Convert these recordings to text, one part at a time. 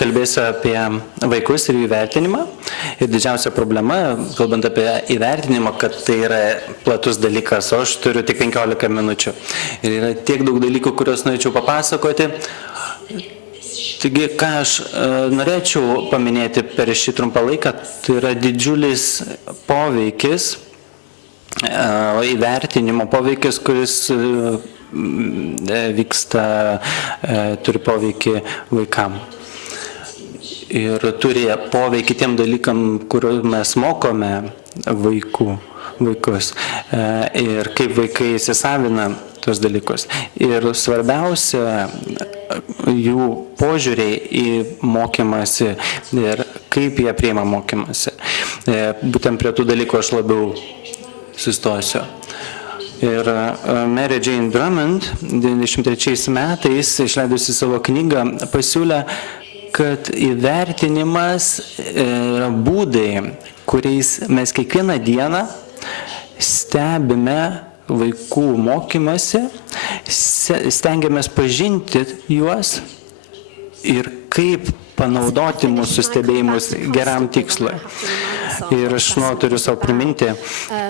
kalbėsiu apie vaikus ir jų įvertinimą. Ir didžiausia problema, kalbant apie įvertinimą, kad tai yra platus dalykas, o aš turiu tik 15 minučių. Ir yra tiek daug dalykų, kuriuos norėčiau papasakoti. Taigi, ką aš norėčiau paminėti per šį trumpą laiką, tai yra didžiulis poveikis, įvertinimo poveikis, kuris vyksta, turi poveikį vaikam. Ir turi poveikį tiem dalykam, kuriuos mes mokome vaikus. Ir kaip vaikai įsisavina tuos dalykus. Ir svarbiausia, jų požiūriai į mokymąsi ir kaip jie priima mokymąsi. Būtent prie tų dalykų aš labiau sustosiu. Ir Mary Jane Drummond 93 metais, išleidusi savo knygą, pasiūlė, kad įvertinimas yra būdai, kuriais mes kiekvieną dieną stebime vaikų mokymasi, stengiamės pažinti juos ir kaip panaudoti mūsų stebėjimus geram tikslui. Ir aš turiu savo priminti,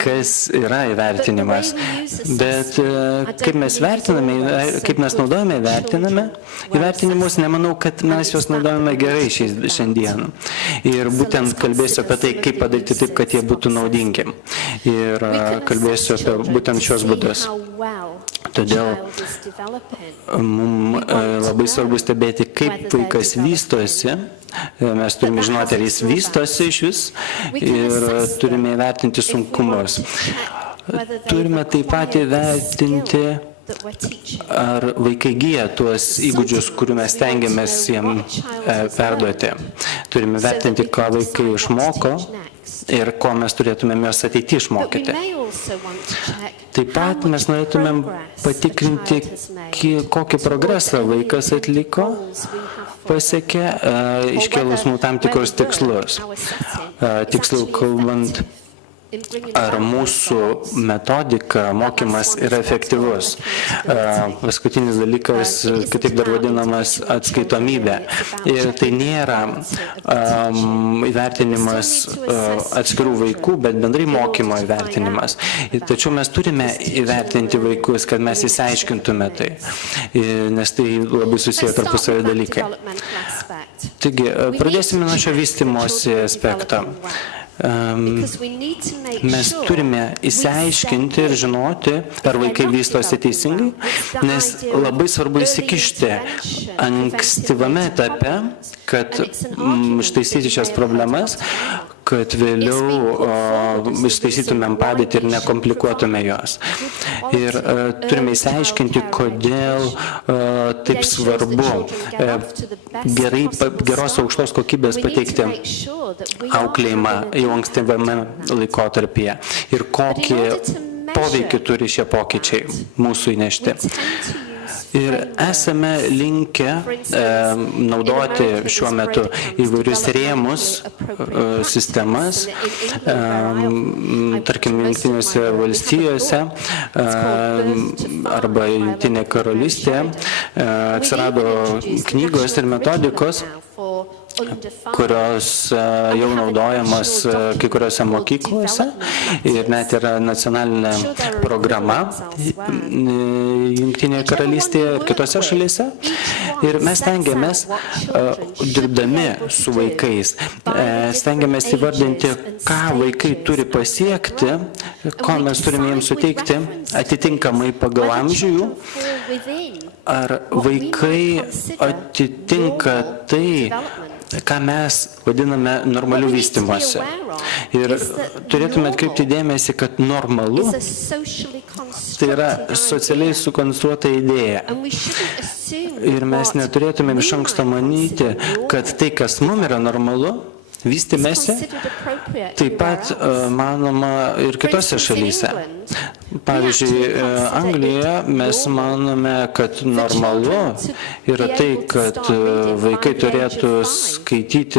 kas yra įvertinimas. Bet kaip mes vertiname, kaip mes naudojame įvertinimus, nemanau, kad mes juos naudojame gerai šiandien. Ir būtent kalbėsiu apie tai, kaip padaryti taip, kad jie būtų naudingi. Ir kalbėsiu apie būtent šios būdus. Todėl mums labai svarbu stebėti, kaip vaikas vystosi. Mes turime žinoti, ar jis vystosi iš vis ir turime įvertinti sunkumus. Turime taip pat įvertinti, ar vaikai gyja tuos įgūdžius, kurių mes stengiamės jiems perduoti. Turime vertinti, ką vaikai išmoko ir ko mes turėtumėm juos ateityje išmokyti. Taip pat mes norėtumėm patikrinti, kokį progresą vaikas atliko, pasiekė, iškėlus mums tam tikrus tikslus. Tiksliau kalbant, ar mūsų metodika, mokymas yra efektyvus. Paskutinis dalykas, kitaip dar vadinamas, atskaitomybė. Ir tai nėra įvertinimas atskirų vaikų, bet bendrai mokymo įvertinimas. Tačiau mes turime įvertinti vaikus, kad mes įsiaiškintume tai, nes tai labai susiję tarpusavio dalykai. Taigi, pradėsime nuo šio vystymosi aspekto. Mes turime įsiaiškinti ir žinoti, ar vaikai vystosi teisingai, nes labai svarbu įsikišti ankstyvame etape, kad ištaisyti šias problemas, kad vėliau ištaisytumėm padėtį ir nekomplikuotume jos. Ir turime įsiaiškinti, kodėl taip svarbu geros aukštos kokybės pateikti auklėjimą jau ankstyvame laikotarpyje ir kokį poveikį turi šie pokyčiai mūsų įnešti. Ir esame linkę naudoti šiuo metu įvairius rėmus, sistemas, tarkim, Jungtinėse valstijose arba Jungtinėje karalystėje atsirado knygos ir metodikos, kurios jau naudojamas kai kuriuose mokyklose ir net yra nacionalinė programa Jungtinėje karalystėje ir kitose šalyse. Ir mes stengiamės, dirbdami su vaikais, stengiamės įvardinti, ką vaikai turi pasiekti, ko mes turime jiems suteikti, atitinkamai pagal amžių jų, ar vaikai atitinka tai, ką mes vadiname normaliu vystymuose. Ir turėtume atkreipti dėmesį, kad normalu tai yra socialiai sukonstruota idėja. Ir mes neturėtume iš anksto manyti, kad tai, kas mums yra normalu, vystymėse, taip pat manoma ir kitose šalyse. Pavyzdžiui, Anglijoje mes manome, kad normalu yra tai, kad vaikai turėtų skaityti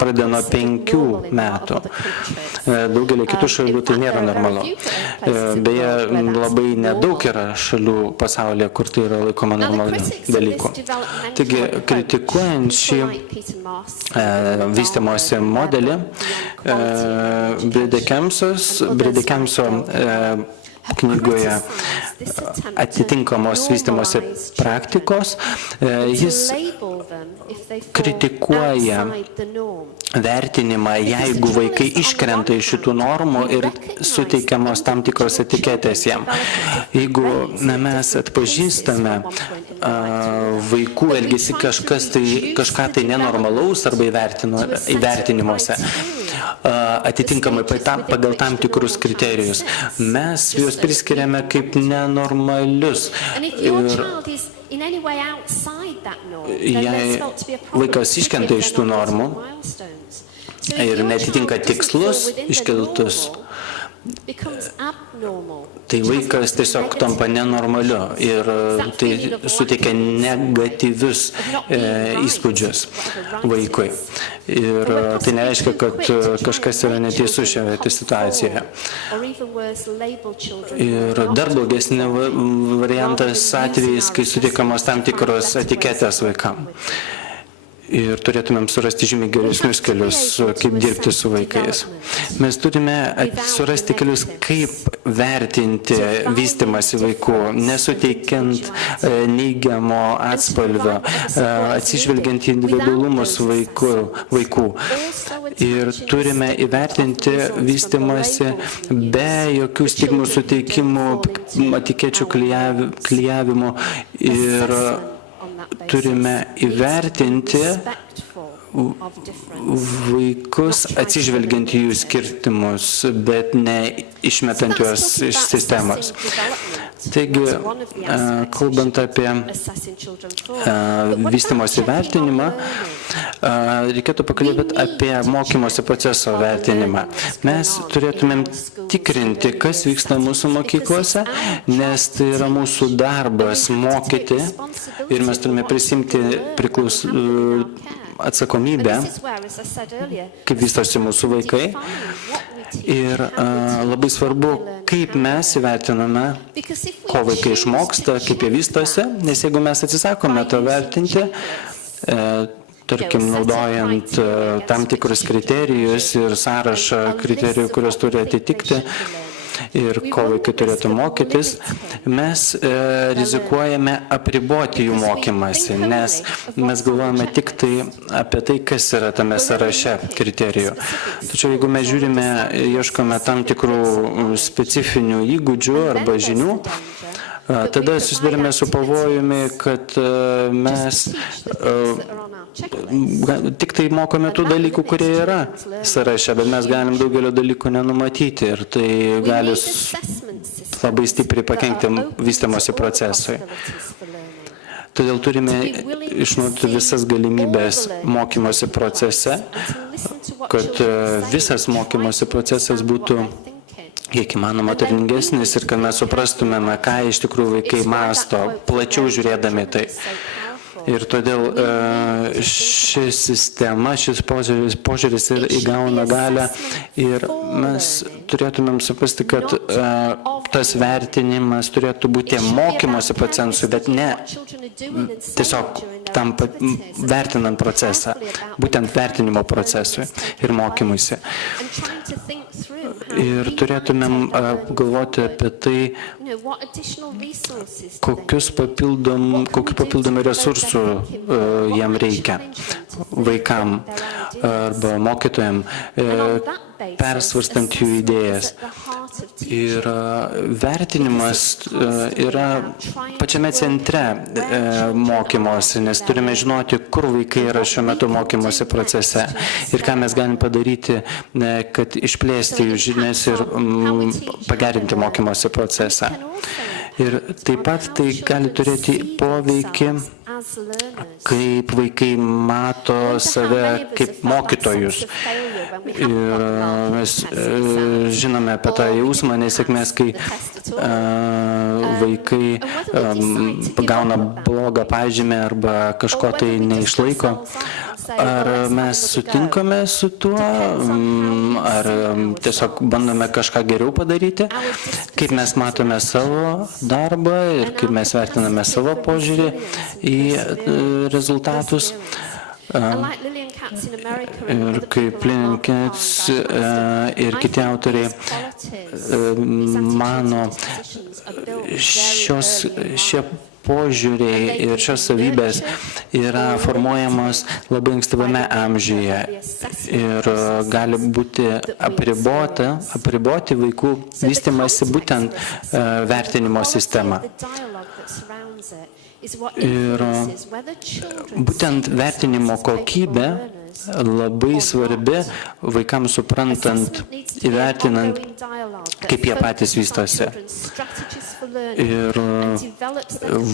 pradedant nuo 5 metų. Daugelį kitų šalių tai nėra normalu. Beje, labai nedaug yra šalių pasaulyje, kur tai yra laikoma normaliu dalyku. Taigi, kritikuojant šį vystymosi modelį, Bredekemso knygoje atitinkamos vystymosi praktikos, jis kritikuoja vertinimą, jeigu vaikai iškrenta iš šitų normų ir suteikiamos tam tikros etiketės jam. Jeigu mes atpažįstame vaikų elgesį kažką tai nenormalaus arba įvertinimuose, atitinkamai pagal tam tikrus kriterijus, mes juos priskiriame kaip nenormalius. Ir jei vaikas iškrenta iš tų normų ir netitinka tikslus iškeltus, tai vaikas tiesiog tampa nenormaliu ir tai suteikia negatyvius įspūdžius vaikui. Ir tai nereiškia, kad kažkas yra neteisus šioje situacijoje. Ir dar blogesnė variantas atvejais, kai suteikamos tam tikros etiketės vaikam. Ir turėtumėm surasti žymiai geresnius kelius, kaip dirbti su vaikais. Mes turime surasti kelius, kaip vertinti vystymąsi vaikų, nesuteikiant neigiamo atspalvio, atsižvelgiant į individualumus vaikų. Ir turime įvertinti vystymąsi be jokių stigmų suteikimų, etikečių klijavimų ir turime įvertinti vaikus atsižvelgiant į jų skirtumus, bet ne išmetant juos iš sistemos. Taigi, kalbant apie vystymosi vertinimą, reikėtų pakalbėti apie mokymosi proceso vertinimą. Mes turėtumėm tikrinti, kas vyksta mūsų mokyklose, nes tai yra mūsų darbas mokyti ir mes turime prisimti atsakomybę, kaip vystosi mūsų vaikai. Ir labai svarbu, kaip mes įvertiname, ko vaikai išmoksta, kaip jie vystosi, nes jeigu mes atsisakome to vertinti, tarkim, naudojant tam tikrus kriterijus ir sąrašą kriterijų, kurios turi atitikti, ir ko vaikai turėtų mokytis, mes rizikuojame apriboti jų mokymąsi, nes mes galvojame tik tai apie tai, kas yra tame sąraše kriterijų. Tačiau jeigu mes žiūrime, ieškome tam tikrų specifinių įgūdžių arba žinių, tada susidarime su pavojumi, kad mes tik tai mokome tų dalykų, kurie yra sąraše, bet mes galim daugelio dalykų nenumatyti ir tai gali labai stipriai pakenkti vystymosi procesui. Todėl turime išnaudoti visas galimybės mokymosi procese, kad visas mokymosi procesas būtų kiek įmanoma turiningesnis ir kad mes suprastumėme, ką iš tikrųjų vaikai mąsto, plačiau žiūrėdami tai. Ir todėl ši sistema, šis požiūris ir įgauna galią ir mes turėtumėm suprasti, kad tas vertinimas turėtų būti mokymosi procesui, bet ne tiesiog tam vertinant procesą, būtent vertinimo procesui ir mokymuisi. Ir turėtumėm galvoti apie tai, kokiu papildomų resursų jam reikia vaikam arba mokytojam, persvarstant jų idėjas. Ir vertinimas yra pačiame centre mokymosi, nes turime žinoti, kur vaikai yra šiuo metu mokymosi procese ir ką mes galim padaryti, kad išplėsti jų žinias ir pagerinti mokymosi procesą. Ir taip pat tai gali turėti poveikį, kaip vaikai mato save kaip mokytojus. Ir mes žinome apie tą jausmą nesėkmės, kai vaikai gauna blogą pažymį arba kažko tai neišlaiko. Ar mes sutinkame su tuo, ar tiesiog bandome kažką geriau padaryti, kaip mes matome savo darbą ir kaip mes vertiname savo požiūrį į rezultatus. Ir kaip Lillian Katz ir kiti autoriai mano, šie požiūriai ir šios savybės yra formuojamos labai ankstyvame amžiuje ir gali būti apriboti vaikų vystymasi būtent vertinimo sistema. Ir būtent vertinimo kokybė labai svarbi vaikams suprantant, įvertinant, kaip jie patys vystosi. Ir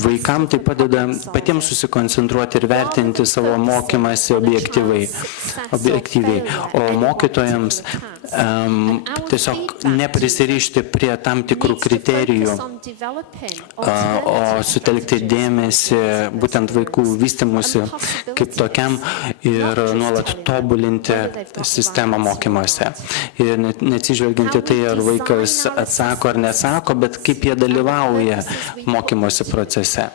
vaikams tai padeda patiems susikoncentruoti ir vertinti savo mokymąsi objektyviai, o mokytojams tiesiog neprisirišti prie tam tikrų kriterijų, o sutelkti dėmesį būtent vaikų vystymusi kaip tokiam ir nuolat tobulinti sistemą mokymuose. Ir neatsižvelginti tai, ar vaikas atsako ar neatsako, bet kaip jie dalyvauja mokymosi procese.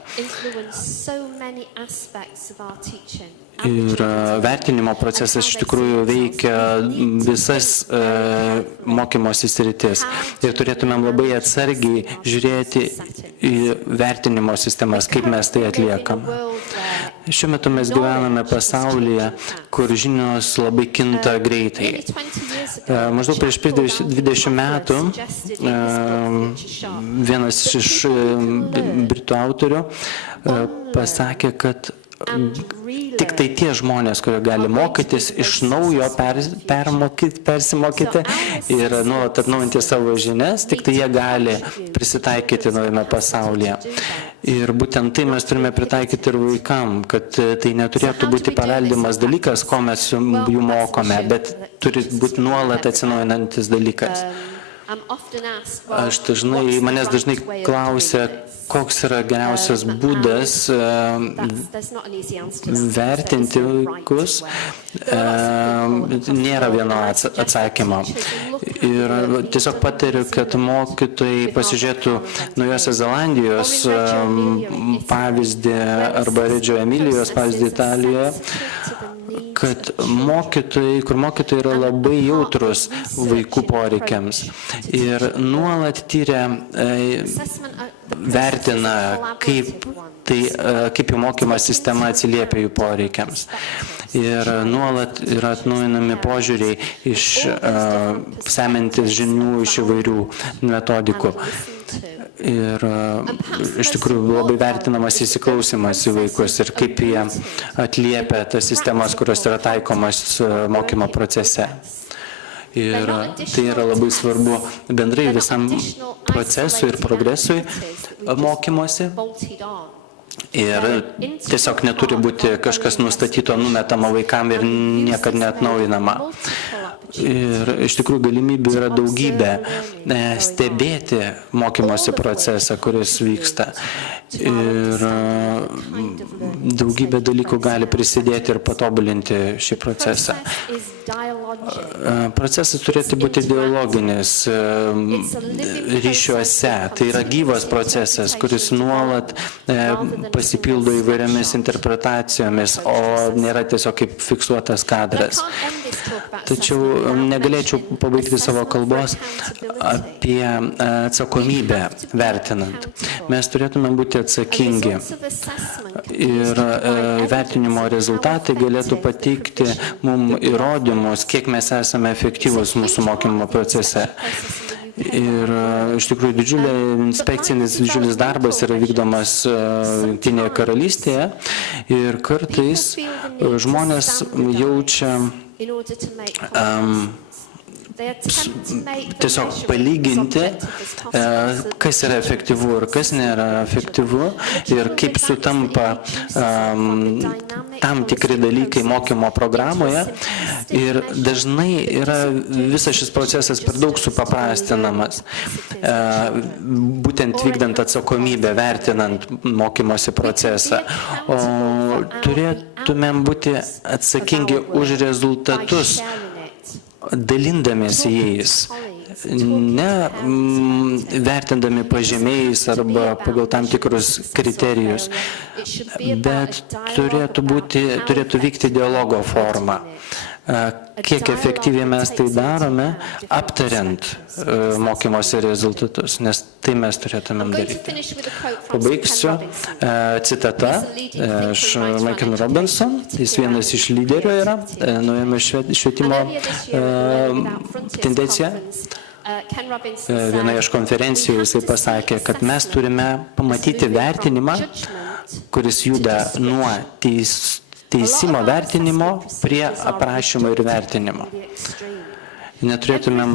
Ir vertinimo procesas iš tikrųjų veikia visas mokymosi sritis. Ir turėtumėm labai atsargiai žiūrėti į vertinimo sistemas, kaip mes tai atliekam. Šiuo metu mes gyvename pasaulyje, kur žinios labai kinta greitai. Maždaug prieš 20 metų vienas iš britų autorių pasakė, kad tik tai tie žmonės, kurie gali mokytis iš naujo, persimokyti ir nuolat atnaujinti savo žinias, tik tai jie gali prisitaikyti naujame pasaulyje. Ir būtent tai mes turime pritaikyti ir vaikam, kad tai neturėtų būti paveldimas dalykas, ko mes jų mokome, bet turi būti nuolat atsinaujinantis dalykas. Manęs dažnai klausia, koks yra geriausias būdas vertinti vaikus. Nėra vieno atsakymo. Ir tiesiog patariu, kad mokytojai pasižiūrėtų Naujosios Zelandijos pavyzdį arba Redžio Emilijos pavyzdį Italijoje, kad mokytojai yra labai jautrus vaikų poreikiams ir nuolat tyria, vertina, kaip jų mokymo sistema atsiliepia jų poreikiams. Ir nuolat yra atnaujinami požiūriai semiantis žinių iš įvairių metodikų. Ir iš tikrųjų labai vertinamas įsiklausimas į vaikus ir kaip jie atliepia tas sistemas, kurios yra taikomas mokymo procese. Ir tai yra labai svarbu bendrai visam procesui ir progresui mokymosi. Ir tiesiog neturi būti kažkas nustatyto, numetama vaikam ir niekad neatnaujinama. Ir iš tikrųjų galimybių yra daugybė stebėti mokymosi procesą, kuris vyksta. Ir daugybė dalykų gali prisidėti ir patobulinti šį procesą. Procesas turėtų būti dialoginis ryšiuose. Tai yra gyvas procesas, kuris nuolat pasipildo įvairiomis interpretacijomis, o nėra tiesiog kaip fiksuotas kadras. Tačiau negalėčiau pabaigti savo kalbos apie atsakomybę vertinant. Mes turėtume būti atsakingi ir vertinimo rezultatai galėtų pateikti mums įrodymus, kiek mes esame efektyvūs mūsų mokymo procese. Ir iš tikrųjų didžiulis darbas yra vykdomas Jungtinėje karalystėje ir kartais žmonės jaučia tiesiog palyginti, kas yra efektyvu ir kas nėra efektyvu ir kaip sutampa tam tikri dalykai mokymo programoje. Ir dažnai yra visas šis procesas per daug supaprastinamas, būtent vykdant atsakomybę, vertinant mokymosi procesą. O turėtumėm būti atsakingi už rezultatus, dalindamiesi jais, ne vertindami pažymiais arba pagal tam tikrus kriterijus, bet turėtų vykti dialogo forma. Kiek efektyviai mes tai darome, aptariant mokymosi rezultatus, nes tai mes turėtumėm daryti. Pabaigsiu citata iš Ken Robinson, jis vienas iš lyderių yra, naujame švietimo tendencija. Vienoje iš konferencijų jisai pasakė, kad mes turime pamatyti vertinimą, kuris juda nuo teisimo vertinimo prie aprašymo ir vertinimo. Neturėtumėm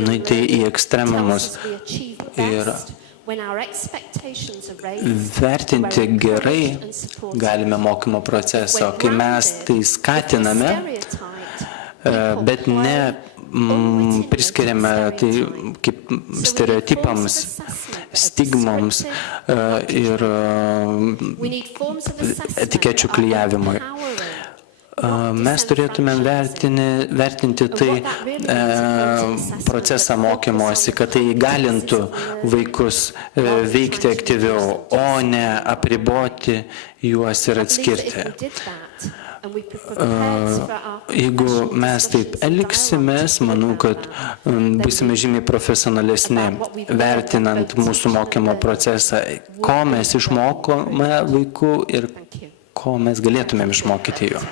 nueiti į ekstremumus ir vertinti gerai galime mokymo procesą, kai mes tai skatiname, bet ne priskiriame tai kaip stereotipams, stigmoms ir etikečių klijavimui. Mes turėtume vertinti tai procesą mokymosi, kad tai įgalintų vaikus veikti aktyviau, o ne apriboti juos ir atskirti. Jeigu mes taip elgsimės, manau, kad būsime žymiai profesionalesni, vertinant mūsų mokymo procesą, ko mes išmokome vaikų ir ko mes galėtumėm išmokyti jų.